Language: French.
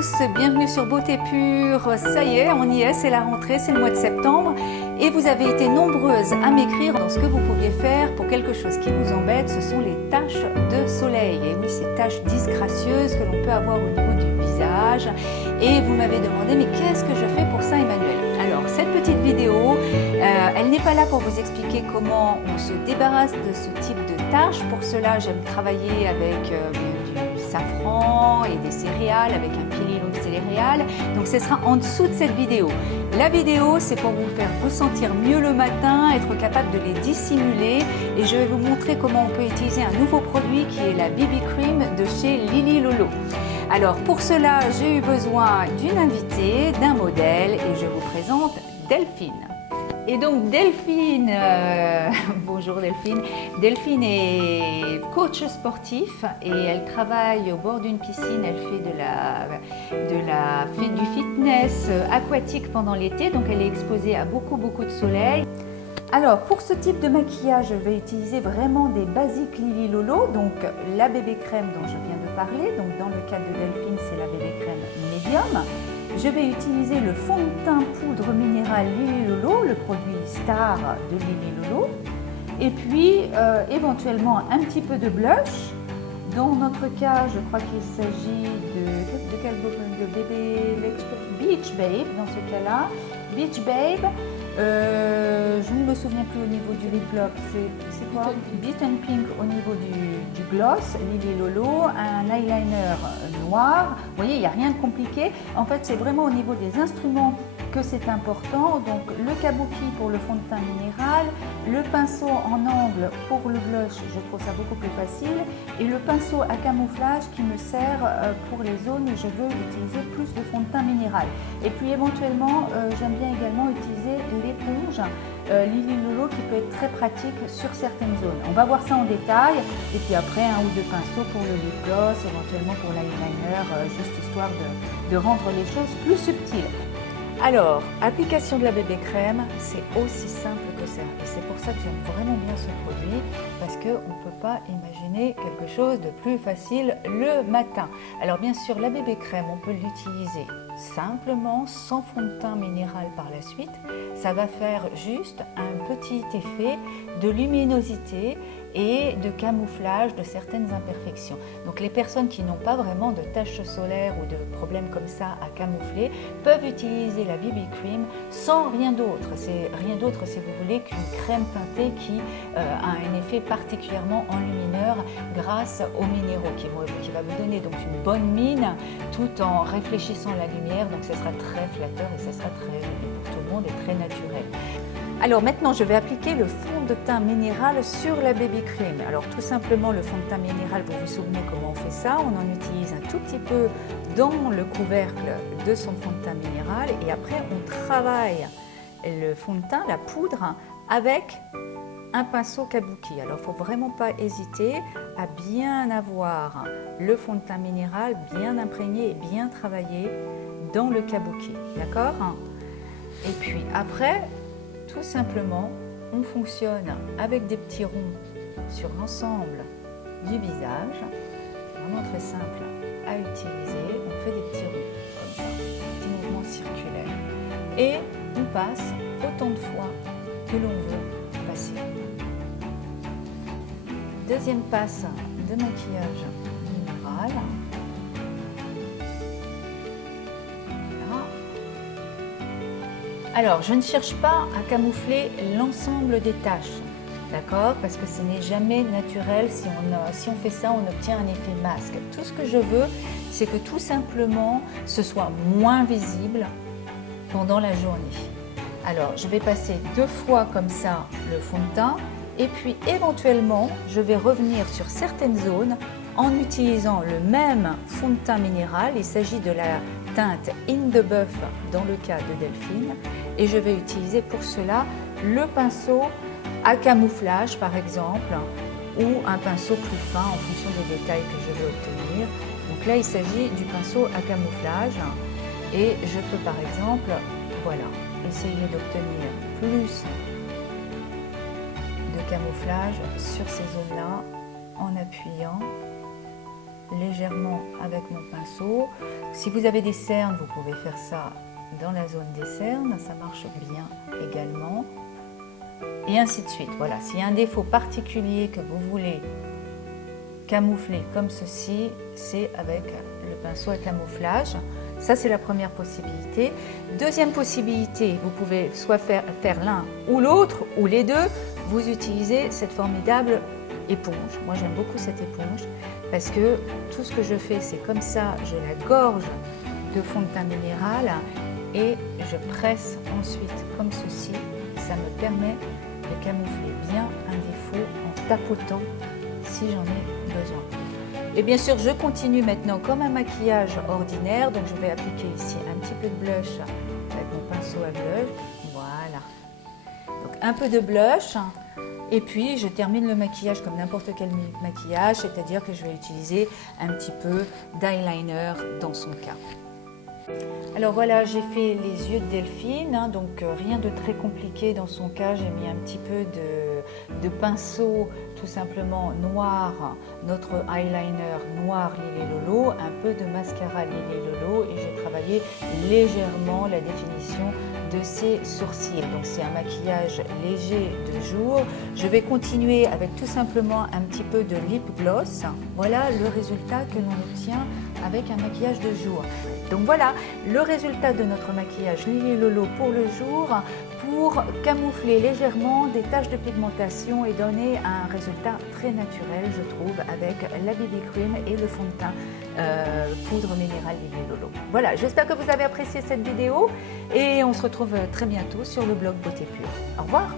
tous, bienvenue sur Beauté Pure. Ça y est, on y est, c'est la rentrée, c'est le mois de septembre et vous avez été nombreuses à m'écrire dans ce que vous pouviez faire pour quelque chose qui vous embête, ce sont les taches de soleil. Et oui, ces taches disgracieuses que l'on peut avoir au niveau du visage. Et vous m'avez demandé, mais qu'est-ce que je fais pour ça, Emmanuel? Alors, cette petite vidéo, elle n'est pas là pour vous expliquer comment on se débarrasse de ce type de taches. Pour cela, j'aime travailler avec du safran et des céréales, avec un pililon de céréales. Donc, ce sera en dessous de cette vidéo. La vidéo, c'est pour vous faire vous sentir mieux le matin, être capable de les dissimuler. Et je vais vous montrer comment on peut utiliser un nouveau produit qui est la BB Cream de chez Lily Lolo. Alors pour cela, j'ai eu besoin d'une invitée, d'un modèle et je vous présente Delphine. Et donc Delphine, bonjour Delphine. Delphine est coach sportif et elle travaille au bord d'une piscine. Elle fait du fitness aquatique pendant l'été, donc elle est exposée à beaucoup de soleil. Alors pour ce type de maquillage, je vais utiliser vraiment des basiques Lily Lolo, donc la bébé crème dont je viens de parler, donc dans le cas de Delphine c'est la bébé crème médium. Je vais utiliser le fond de teint poudre minérale Lily Lolo, le produit star de Lily Lolo, et puis éventuellement un petit peu de blush. Dans notre cas, je crois qu'il s'agit de bébé Beach Babe dans ce cas-là. Beach Babe. Je ne me souviens plus au niveau du lip gloss, c'est quoi? Beat and Pink au niveau du gloss, Lily Lolo, un eyeliner noir. Vous voyez, il n'y a rien de compliqué. En fait, c'est vraiment au niveau des instruments que c'est important. Donc, le kabuki pour le fond de teint minéral, le pinceau en angle pour le blush, je trouve ça beaucoup plus facile, et le pinceau à camouflage qui me sert pour les zones où je veux utiliser plus de fond de teint minéral. Et puis éventuellement, j'aime bien également utiliser l'éponge Lily Lolo qui peut être très pratique sur certaines zones. On va voir ça en détail et puis après un ou deux pinceaux pour le lip gloss, éventuellement pour l'eyeliner, juste histoire de rendre les choses plus subtiles. Alors, application de la bébé crème, c'est aussi simple que ça. Et c'est pour ça que j'aime vraiment bien ce produit, parce qu'on ne peut pas imaginer quelque chose de plus facile le matin. Alors bien sûr, la bébé crème, on peut l'utiliser simplement, sans fond de teint minéral par la suite. Ça va faire juste un petit effet de luminosité et de camouflage de certaines imperfections. Donc les personnes qui n'ont pas vraiment de taches solaires ou de problèmes comme ça à camoufler peuvent utiliser la BB Cream sans rien d'autre. C'est rien d'autre, si vous voulez, qu'une crème teintée qui a un effet particulièrement enlumineur grâce aux minéraux qui va vous donner donc une bonne mine tout en réfléchissant la lumière. Donc ce sera très flatteur et ce sera très joli pour tout le monde et très naturel. Alors maintenant, je vais appliquer le fond de teint minéral sur la BB Cream. Alors tout simplement, le fond de teint minéral, vous vous souvenez comment on fait ça? On en utilise un tout petit peu dans le couvercle de son fond de teint minéral et après on travaille le fond de teint, la poudre, avec un pinceau kabuki. Alors il ne faut vraiment pas hésiter à bien avoir le fond de teint minéral bien imprégné et bien travaillé dans le kabuki. D'accord? Et puis après, tout simplement, on fonctionne avec des petits ronds sur l'ensemble du visage. Vraiment très simple à utiliser. On fait des petits ronds comme ça, des petits mouvements circulaires. Et on passe autant de fois que l'on veut passer. Deuxième passe de maquillage minéral. Alors, je ne cherche pas à camoufler l'ensemble des taches, d'accord? Parce que ce n'est jamais naturel. Si on fait ça, on obtient un effet masque. Tout ce que je veux, c'est que tout simplement, ce soit moins visible pendant la journée. Alors, je vais passer 2 fois comme ça le fond de teint et puis éventuellement, je vais revenir sur certaines zones en utilisant le même fond de teint minéral. Il s'agit de la teinte In the Buff dans le cas de Delphine. Et je vais utiliser pour cela le pinceau à camouflage par exemple ou un pinceau plus fin en fonction des détails que je veux obtenir. Donc là il s'agit du pinceau à camouflage et je peux par exemple voilà, essayer d'obtenir plus de camouflage sur ces zones-là en appuyant légèrement avec mon pinceau. Si vous avez des cernes, vous pouvez faire ça dans la zone des cernes, ça marche bien également. Et ainsi de suite. Voilà, s'il y a un défaut particulier que vous voulez camoufler comme ceci, c'est avec le pinceau à camouflage. Ça, c'est la première possibilité. Deuxième possibilité, vous pouvez soit faire l'un ou l'autre, ou les deux. Vous utilisez cette formidable éponge. Moi, j'aime beaucoup cette éponge parce que tout ce que je fais, c'est comme ça. Je la gorge de fond de teint minéral et je presse ensuite comme ceci. Ça me permet de camoufler bien un défaut en tapotant si j'en ai besoin. Et bien sûr, je continue maintenant comme un maquillage ordinaire. Donc, je vais appliquer ici un petit peu de blush avec mon pinceau à blush. Voilà. Donc, un peu de blush. Et puis, je termine le maquillage comme n'importe quel maquillage, c'est-à-dire que je vais utiliser un petit peu d'eyeliner dans son cas. Alors voilà, j'ai fait les yeux de Delphine, hein, donc rien de très compliqué dans son cas. J'ai mis un petit peu de pinceau tout simplement noir, notre eyeliner noir Lily Lolo, un peu de mascara Lily Lolo et j'ai travaillé légèrement la définition de ses sourcils. Donc c'est un maquillage léger de jour. Je vais continuer avec tout simplement un petit peu de lip gloss. Voilà le résultat que l'on obtient avec un maquillage de jour. Donc voilà le résultat de notre maquillage Lily Lolo pour le jour, pour camoufler légèrement des taches de pigmentation et donner un résultat très naturel, je trouve, avec la BB Cream et le fond de teint poudre minérale Lily Lolo. Voilà, j'espère que vous avez apprécié cette vidéo et on se retrouve très bientôt sur le blog Beauté Pure. Au revoir.